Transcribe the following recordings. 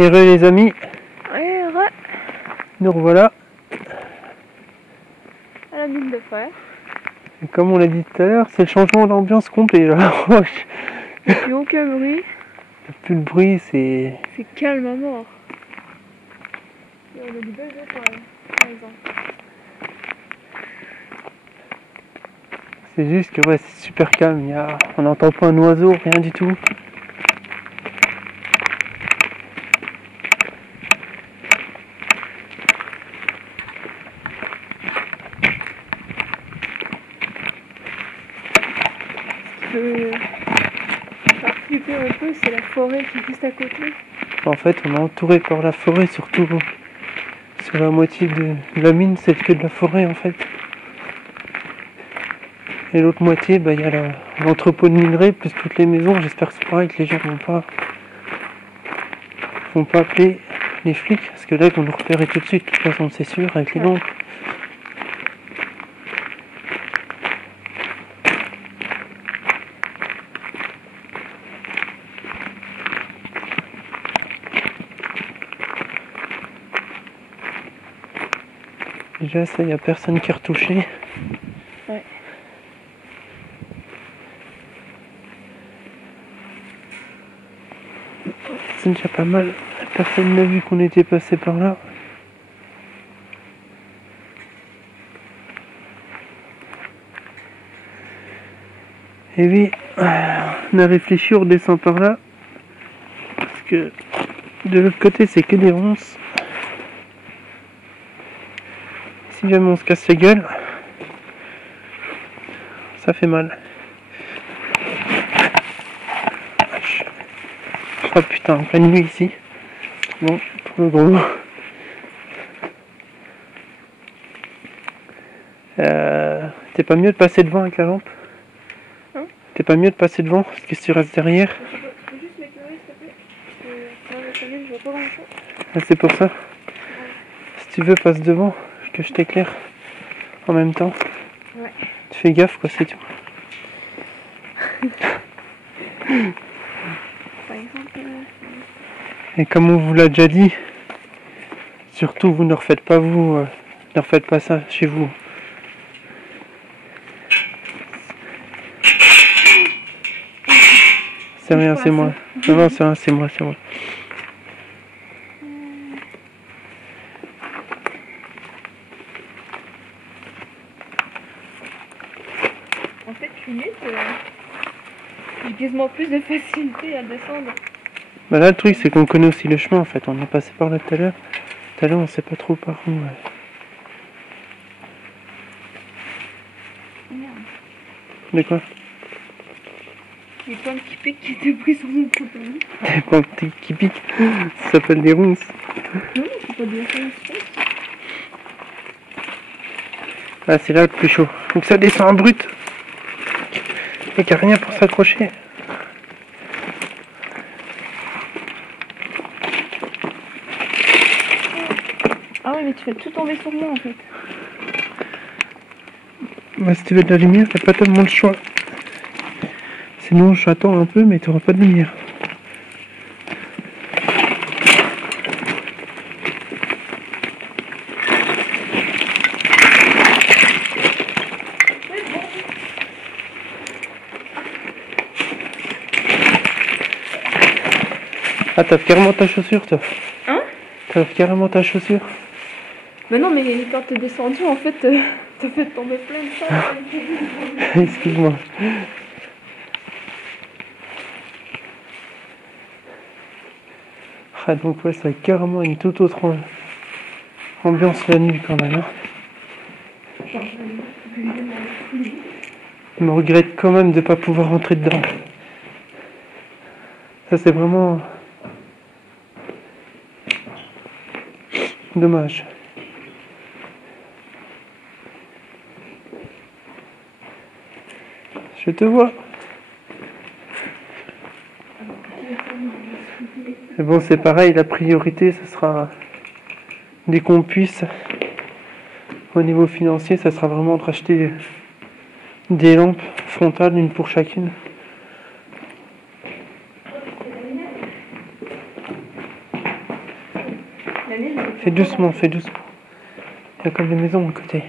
Et re les amis, Ouais, re. nous revoilà. À la mine de fer. Et comme on l'a dit tout à l'heure, c'est le changement d'ambiance complet là. Il n'y a plus aucun bruit. Plus le bruit, c'est... C'est calme à mort. Et on a du bel eau par exemple. C'est juste que ouais, c'est super calme. On n'entend pas un oiseau, rien du tout. Ce qui peut faire flipper un peu, c'est la forêt qui est juste à côté. En fait, on est entouré par la forêt, surtout sur la moitié de la mine, c'est que de la forêt en fait. Et l'autre moitié, il y a l'entrepôt de minerai, plus toutes les maisons. J'espère que c'est pareil, que les gens vont pas appeler les flics, parce que là, ils vont nous repérer tout de suite, de toute façon, c'est sûr, avec les lampes. Déjà, ça, il n'y a personne qui est retouché. Ouais. C'est déjà pas mal. Personne n'a vu qu'on était passé par là. Et oui, on a réfléchi, on redescend par là. Parce que de l'autre côté, c'est que des ronces. Si jamais on se casse la gueule, ça fait mal. Oh putain, en pleine nuit ici. Bon, pour le gros. T'es pas mieux de passer devant avec la lampe? Hein? T'es pas mieux de passer devant? Parce que si tu restes derrière. Je peux juste m'éclairer s'il te plaît? Parce que dans la famille, je vois pas grand chose. Ah, c'est pour ça. Si tu veux, passe devant, que je t'éclaire en même temps. Ouais. Tu fais gaffe, quoi, c'est tout. Par exemple, Et comme on vous l'a déjà dit, surtout vous ne refaites pas ne refaites pas ça chez vous. C'est rien, c'est moi. Non, non, c'est rien, c'est moi, c'est moi. en fait, limite, j'ai quasiment plus de facilité à descendre. Bah là, le truc, c'est qu'on connaît aussi le chemin, en fait. On est passé par là tout à l'heure. Tout à l'heure, on sait pas trop par où. Merde. De quoi? Les pommes qui piquent qui étaient prises sur mon pantalon. Des plantes qui piquent. Ça s'appelle des ronces. Non, c'est pas des ronces. Ah, c'est là le plus chaud. Donc ça descend en brut. Et qu'il n'y a rien pour s'accrocher. Ah ouais, mais tu fais tout tomber sur moi en fait. Bah, si tu veux de la lumière, t'as pas tellement le choix. Sinon, j'attends un peu, mais tu n'auras pas de lumière. Ah, t'as carrément ta chaussure, toi. Hein? T'as carrément ta chaussure. Bah non, mais quand t'es descendu, en fait, t'as fait tomber plein de choses. Excuse-moi. Ah, donc ouais, ça a carrément une toute autre ambiance la nuit quand même. Hein. Je me regrette quand même de ne pas pouvoir rentrer dedans. Ça, c'est vraiment dommage. Je te vois. Mais bon, c'est pareil, la priorité, ce sera, dès qu'on puisse, au niveau financier, ça sera vraiment de racheter des lampes frontales, une pour chacune. La mienne, elle est Fais doucement, fais doucement. Il y a comme des maisons à côté.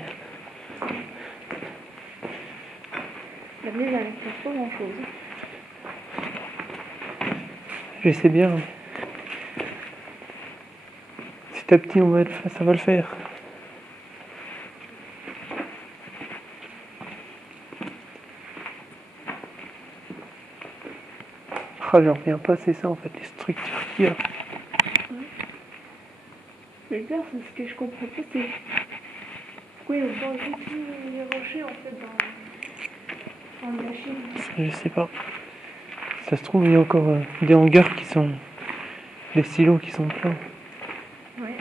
La mienne, elle fait pas grand chose. Je sais bien. Mais petit à petit, ça va le faire. Ah, j'en reviens pas, c'est ça en fait, les structures qu'il y a. Mais bien, c'est ce que je comprends pas, c'est pourquoi ils ont pas juste mis les rochers en fait dans la machine. Je sais pas. Ça se trouve, il y a encore des hangars qui sont. Des silos qui sont pleins. Ouais.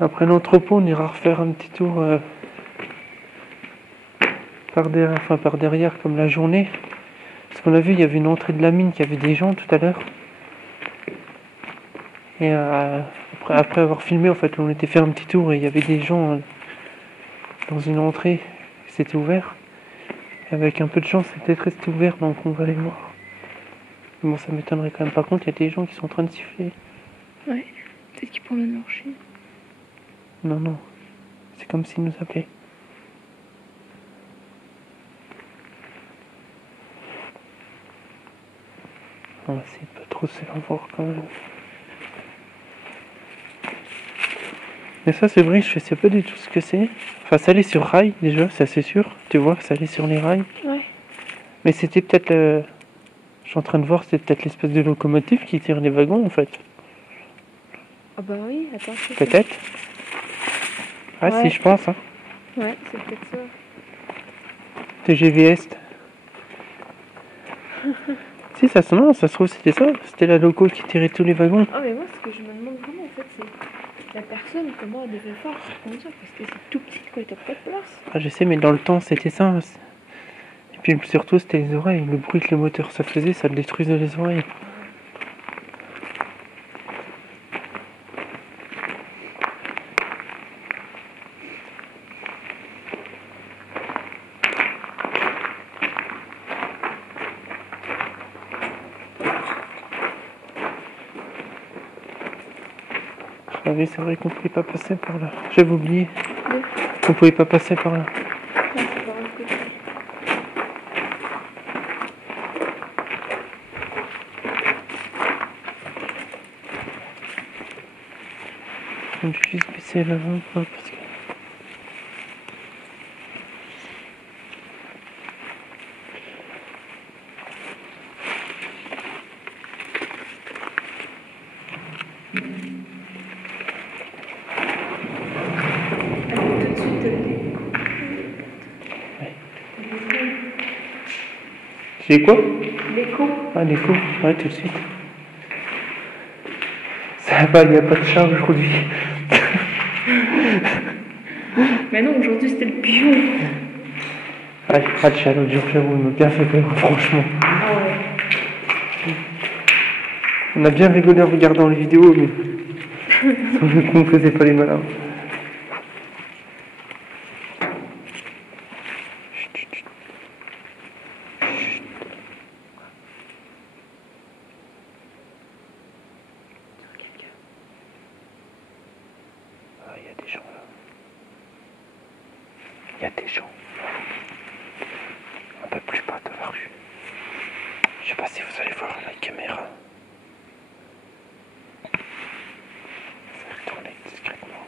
Après l'entrepôt, on ira refaire un petit tour par derrière, comme la journée. Parce qu'on a vu, il y avait une entrée de la mine, qui avait des gens tout à l'heure. Et après avoir filmé, en fait, on était fait un petit tour et il y avait des gens dans une entrée. C'était ouvert. Et avec un peu de chance, c'était resté ouvert, donc on va aller voir. Bon, ça m'étonnerait quand même. Par contre, il y a des gens qui sont en train de siffler. Ouais. Peut-être qu'ils promènent leur chien. Non, non. C'est comme s'ils nous appelaient. On va essayer de pas trop se faire voir quand même. Mais ça, c'est vrai, je sais pas du tout ce que c'est. Enfin, ça allait sur rail déjà, ça c'est sûr. Tu vois, ça allait sur les rails. Ouais. Mais c'était peut-être le. Je suis en train de voir, c'était peut-être l'espèce de locomotive qui tire les wagons en fait. Ah bah oui, attends. Peut-être. Ah, Ouais. si, je pense. Hein. Ouais, c'est peut-être ça. TGV Est. Si, ça se non, ça se trouve, c'était ça. C'était la loco qui tirait tous les wagons. Ah mais moi, ce que je me demande vraiment en fait, c'est la personne, comment elle devait faire pour conduire, parce que c'est tout petit quoi, t'as pas de place. Ah, je sais, mais dans le temps, c'était ça. Et puis surtout, c'était les oreilles. Le bruit que le moteur ça faisait, ça détruisait les oreilles. Ah oui, c'est vrai qu'on pouvait pas passer par là. J'avais oublié. Oui. On pouvait pas passer par là. Non, c'est par l'autre côté. Je vais juste baisser la lampe parce que. Tout de suite, J'ai quoi? l'écho. Ah, l'écho. Ouais, tout de suite. Ça va, il n'y a pas de charge aujourd'hui. Mais non, aujourd'hui c'était le pigeon. Ah, j'ai pas de chat l'autre jour, j'avoue, il m'a bien fait peur, franchement. Ah ouais. On a bien rigolé en regardant les vidéos, mais. Sans le coup, on faisait pas les malins. Chut, chut, chut. Chut. Ah, il y a des gens là. Il y a des gens. Un peu plus bas de la rue. Je sais pas si vous allez voir la caméra. Ça va tourner discrètement.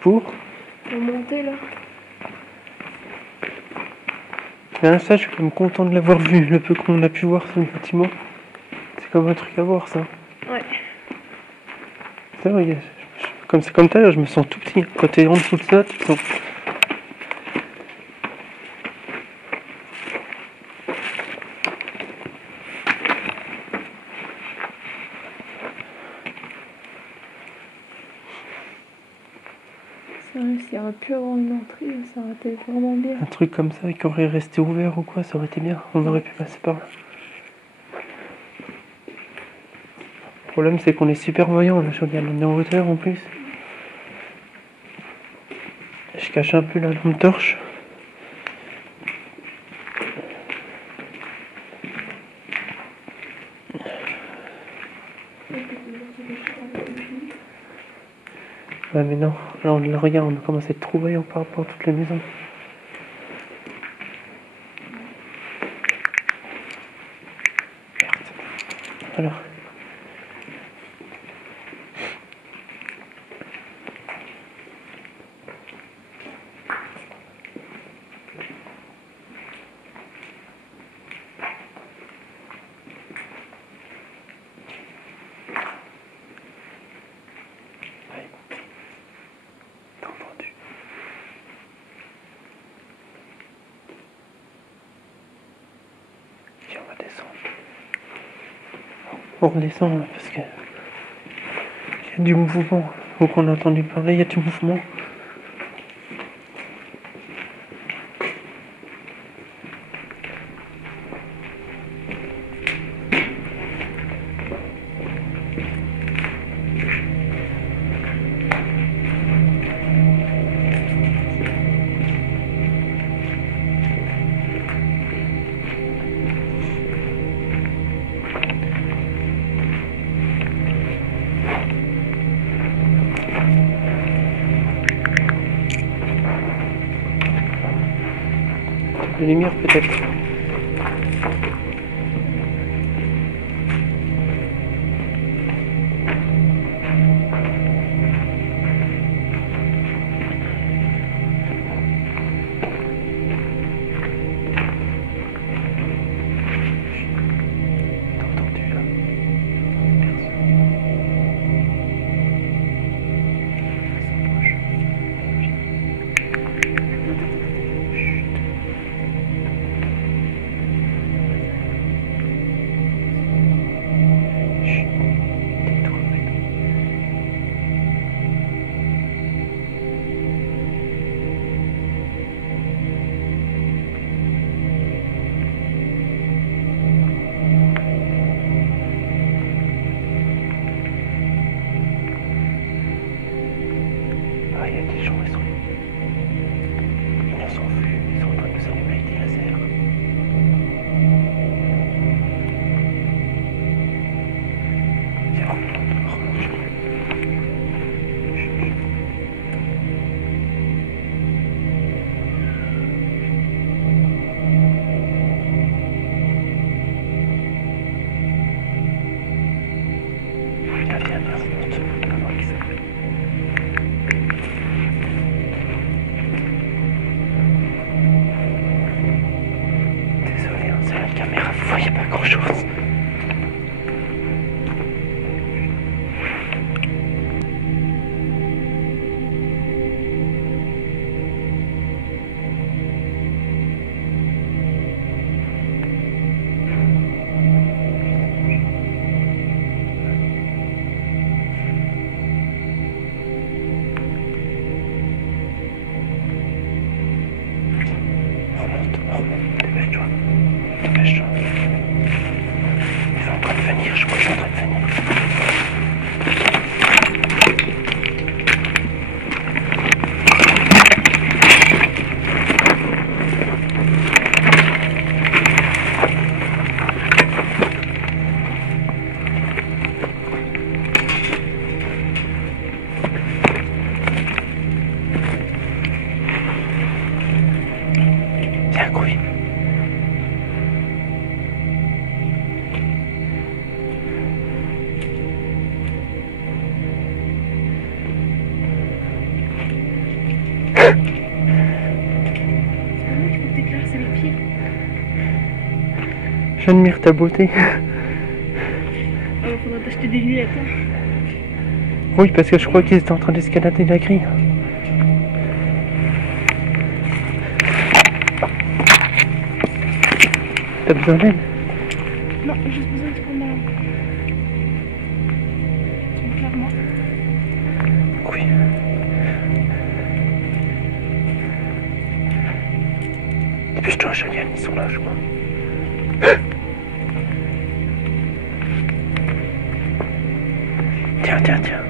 Pour Pour monter là. Ben, ça, je suis quand même content de l'avoir vu, le peu qu'on a pu voir sur le bâtiment. C'est comme un truc à voir, ça. Ouais. C'est vrai, comme c'est comme tout à l'heure, je me sens tout petit. Quand t'es en dessous de ça, tu te sens. Ouais, s'il y aurait pu avoir une entrée, ça aurait été vraiment bien. Un truc comme ça qui aurait resté ouvert ou quoi, ça aurait été bien. On aurait pu passer par là. Le problème, c'est qu'on est super voyant là, je regarde, on est en hauteur en plus. Je cache un peu la lampe torche. Ouais mais non, là on le regarde, on commence à être trop voyant par rapport à toutes les maisons. Merde. Voilà. Ouais. T'as entendu? Tiens, on va descendre. On redescend là, parce que il y a du mouvement. Faut qu'on a entendu parler, il y a du mouvement. La lumière peut-être. T'as entendu là? Chut, tais-toi maintenant. Ah, il y a des gens, ils sont vus, ils sont en train de nous allumer avec des lasers. Viens, remonte, chut. Viens, remonte. Comment il s'appelle? Désolé, hein, c'est la caméra, vous voyez pas grand chose. Remonte, dépêche-toi. Dépêche-toi. Ils sont en train de venir, je crois qu'ils sont en train de venir. Viens, couille. Je peux t'éclaircer les pieds. J'admire ta beauté. Faudra t'acheter des lunettes. Hein. Oui, parce que je crois qu'ils étaient en train d'escalader la grille. T'as besoin d'aide? Non, j'ai juste besoin de prendre ma lampe. Tu me claires moi? Oui. Dépêche-toi, Juliane, ils sont là, je crois. Tiens, tiens, tiens.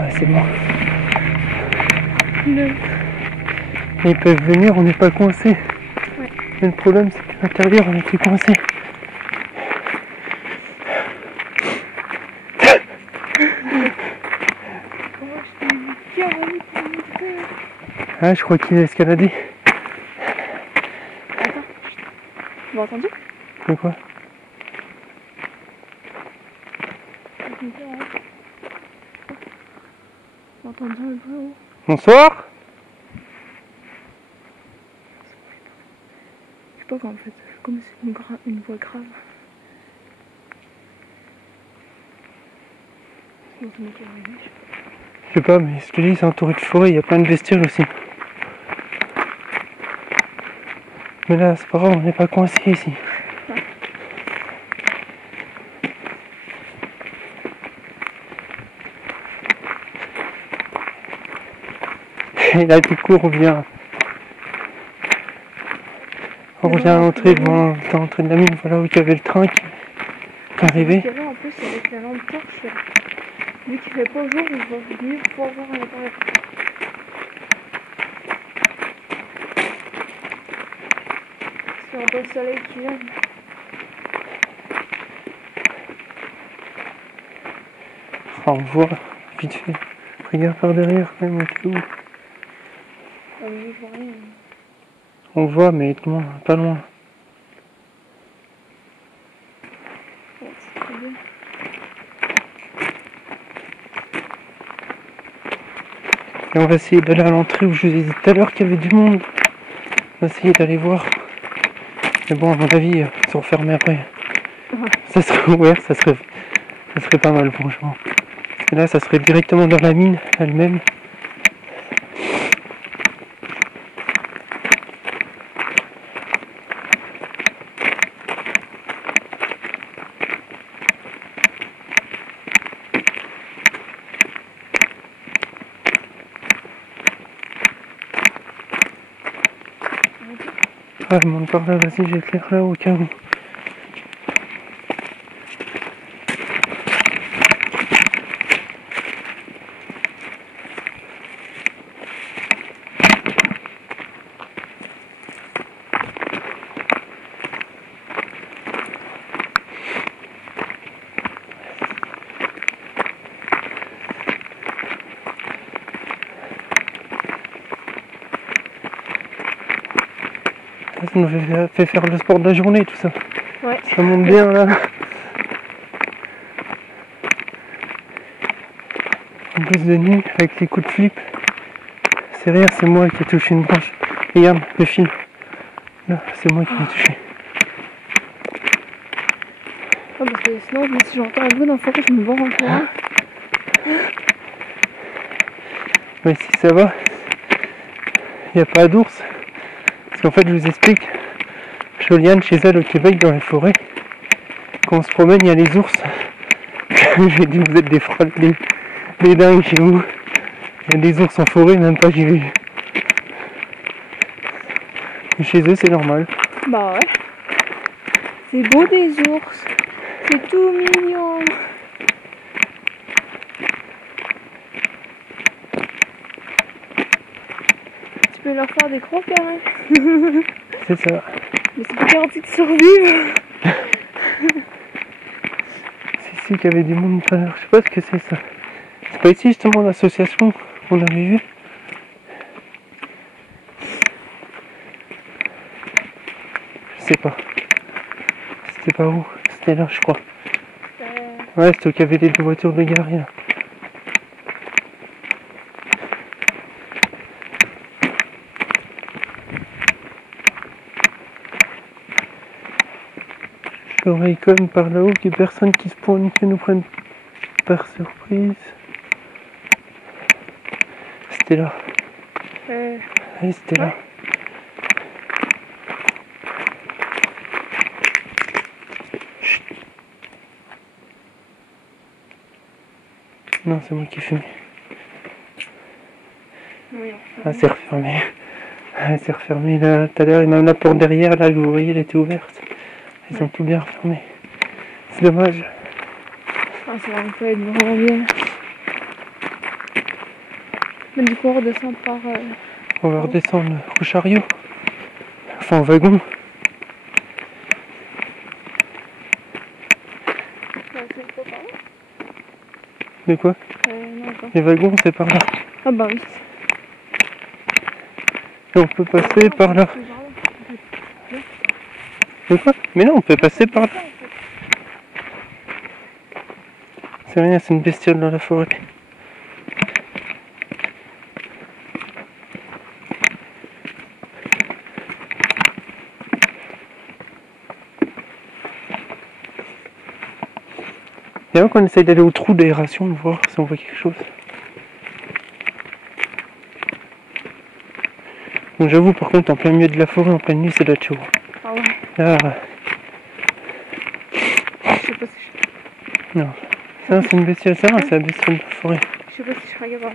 Ouais, c'est bon. Ils peuvent venir, on n'est pas coincé. Ouais. Mais le problème, c'est qu'à l'intérieur, on était coincé. Ah, je crois qu'il a escaladé. Attends. Tu m'as entendu? De quoi? J'ai entendu un bruit. Bonsoir. Je sais pas quoi en fait. Comme c'est une voix grave. Non, c'est moi qui ai arrivé. Je sais pas, mais ce que je dis, c'est entouré de forêt, il y a plein de bestioles aussi. Mais là, c'est pas grave, on n'est pas coincé ici. Et là, du coup, on revient à l'entrée devant l'entrée de la mine, voilà où il y avait le train qui arrivait. En plus, avec la lampe torche, vu qu'il fait pas jour, on va mieux pouvoir voir à l'intérieur. C'est un beau soleil qui vient. Enfin, on voit vite fait. Regarde par derrière quand même, on est où? Ah, mais je vois rien. On voit, mais loin, pas loin. Ouais, c'est très bien. Et on va essayer d'aller à l'entrée où je vous ai dit tout à l'heure qu'il y avait du monde. On va essayer d'aller voir. Mais bon, à mon avis, ils sont fermés après. Ça serait ouvert, ça serait pas mal, franchement. Parce que là, ça serait directement dans la mine elle-même. Ah, je monte par là, vas-y, j'éclaire là au cas où. Ça nous fait faire le sport de la journée, tout ça. Ouais. Ça monte bien là. En plus de nuit, avec les coups de flip. C'est rien, c'est moi qui ai touché une branche. Regarde, le fil. Là, c'est moi qui l'ai touché. Ah, parce que sinon, si j'entends un bruit dans la forêt, je me barre en courant. Mais si ça va, il n'y a pas d'ours. Parce qu'en fait, je vous explique, Joliane, chez elle au Québec, dans les forêts, quand on se promène, il y a les ours. J'ai dit, vous êtes des fraudes, des dingues chez vous. Il y a des ours en forêt, même pas j'ai vu. Et chez eux, c'est normal. Bah ouais. C'est beau des ours. C'est tout mignon. Tu peux leur faire des crocs, hein. C'est ça. Mais c'est pas garanti de survivre. C'est ici qu'il y avait du monde tout à l'heure. Je sais pas ce que c'est ça. C'est pas ici justement l'association qu'on avait vue? Je sais pas. C'était pas où? C'était là, je crois. Ouais, c'était où qu'il y avait les deux voitures de garé là. J'aurais comme par là-haut qu'il y ait personne qui se pointe, qui nous prenne par surprise. C'était là. Oui, c'était là. Non, c'est moi qui ai fumé. Oui, Ah, c'est refermé. Ah, c'est refermé là tout à l'heure. Et même la porte derrière, là, que vous voyez, elle était ouverte. Ils ont tout bien refermé. C'est dommage. Ah, ça va pas être vraiment bien. Mais du coup, on redescend par... On va redescendre au chariot. Enfin, au wagon. c'est pas par là. De quoi? Non, attends. Les wagons, c'est par là. Ah bah oui. Et on peut passer par là. De quoi? Mais non, on peut passer par là. C'est rien, c'est une bestiole dans la forêt. Et avant qu'on essaye d'aller au trou d'aération, voir si on voit quelque chose. Bon, j'avoue, par contre, en plein milieu de la forêt, en pleine nuit, c'est de la chaud. Ah ouais. Ah, Je sais pas si je... non. Ça, c'est une bestiole, ça, c'est la bestiole de la forêt. Je sais pas si je serais capable.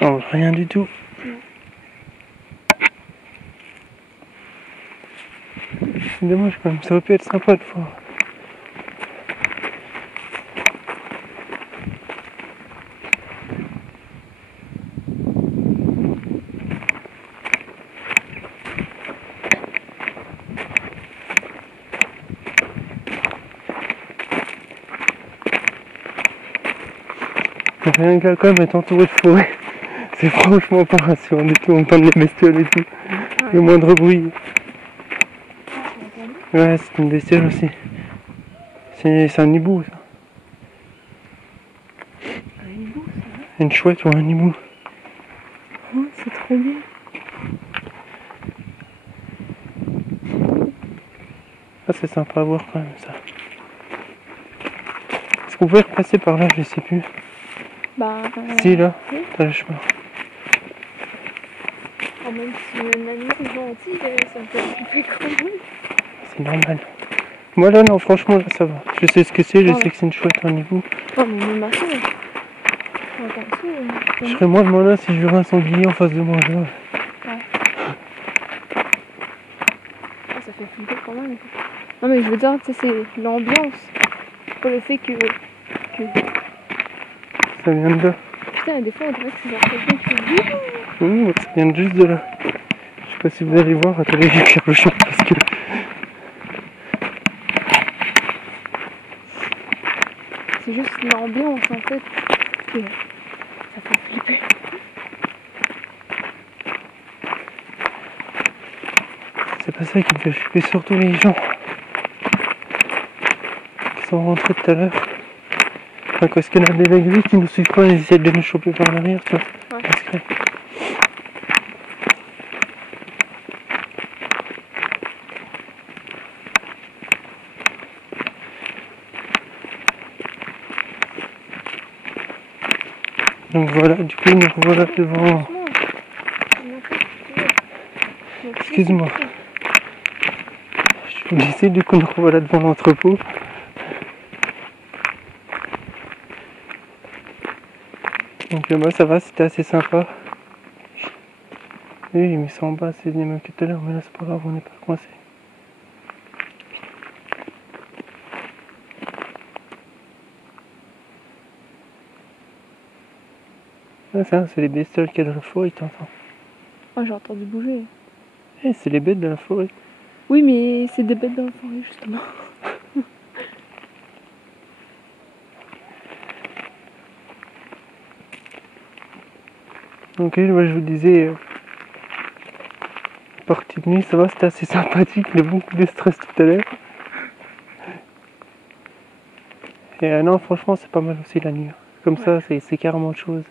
Non, rien du tout. Non. C'est dommage quand même, ça aurait pu être sympa de voir. Rien qu'à quand même être entouré de forêt, c'est franchement pas rassurant du tout, entendre les bestioles et tout. Ouais. Le moindre bruit. Ouais, c'est une bestiole aussi. C'est un hibou, ça. Un hibou, ça va. Une chouette ou un hibou. Oh, c'est trop bien. Ah, c'est sympa à voir quand même, ça. Est-ce qu'on pouvait repasser par là? Je sais plus. Bah... Si, là, oui. t'as le chemin. Oh, même si un animal gentil, ça me fait flipper quand même. C'est normal. Moi là, non, franchement, là, ça va. Je sais ce que c'est, je Ouais. sais que c'est une chouette, un hibou. Oh, mais même à ça, attention. Je serais moins de malin si je verrais un sanglier en face de moi, là. Ah, ça fait flipper quand même. Non, mais je veux dire, tu sais, c'est l'ambiance. Pas le fait que... Ça vient de là. Putain, des fois, on dirait que c'est genre quelqu'un qui fait... Ça vient juste de là. Je sais pas si vous allez voir, attendez, je vais faire le champ parce que... C'est juste l'ambiance, en fait, que ça fait flipper. C'est pas ça qui me fait flipper, surtout les gens qui sont rentrés tout à l'heure. Enfin, parce qu'il y en a des dingueries qui nous suivent pas, ils essaient de nous choper par l'arrière, tu vois. Ouais. Discret. Donc voilà, du coup, nous voilà devant... Excuse-moi. Je vous disais, du coup, nous voilà devant l'entrepôt. Donc moi ça va, c'était assez sympa. Oui, mais ça en bas, c'est les mêmes que tout à l'heure, mais là c'est pas grave, on n'est pas coincé. Ah ça, c'est les bestioles qu'il y a dans la forêt, t'entends. Oh, j'ai entendu bouger. Eh, c'est les bêtes de la forêt. Oui, mais c'est des bêtes dans la forêt, justement. Donc moi je vous disais, partie de nuit, ça va, c'était assez sympathique, il y a beaucoup de stress tout à l'heure. Et non, franchement, c'est pas mal aussi la nuit. Comme ça, c'est carrément autre chose.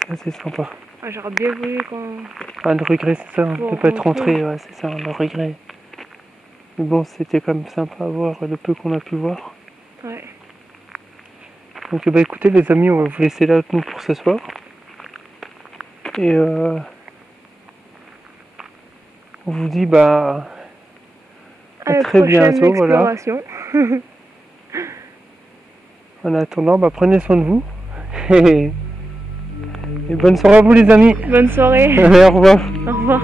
C'est assez sympa. Ah, j'aurais bien voulu qu'on... Ah, le regret, c'est ça, Bon, de pas être rentrer. rentré, ouais, c'est ça, le regret. Mais bon, c'était quand même sympa à voir, le peu qu'on a pu voir. Ouais. Donc bah écoutez les amis, on va vous laisser là nous pour ce soir. Et On vous dit bah À la très prochaine bientôt, voilà. exploration. En attendant, bah prenez soin de vous. Et bonne soirée à vous les amis. Bonne soirée. Allez, au revoir. Au revoir.